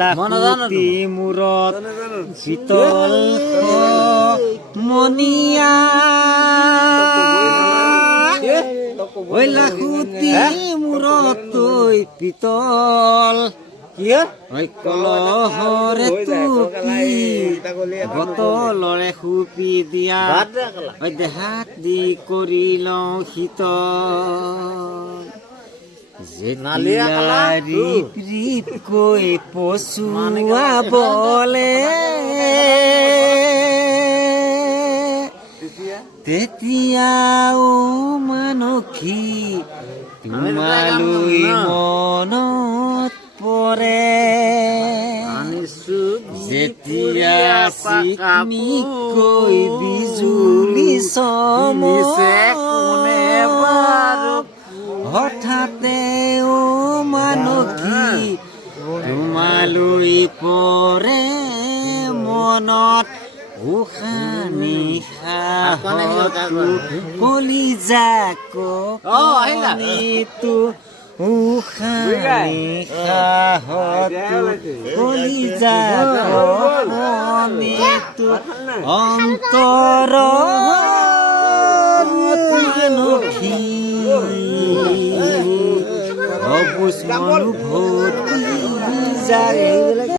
লাখুটি মূৰত শীতল মনিয়া ঐ লাখুটি মূৰত তৈ পিতল ঐ কলহৰে টুপি বটলৰে সুপি দিয়া ঐ দেহাত দি কৰি লওঁ শীতল যেতিয়া ৰিপ ৰিপকৈ পচুৱাবলে তেতিয়া ও মানসী তোমালৈ মনত পৰে যেতিয়া চিকমিকৈ বিজুলী চমকে হঠাতে ও মানসী তোমালৈ পৰে মনত উশাহ নিশাহটো কলিজা কণিটো উশাহ নিশাহটো কলিজা কণিটো অন্তৰ মানসী অবুজ মনোভূতি যায়।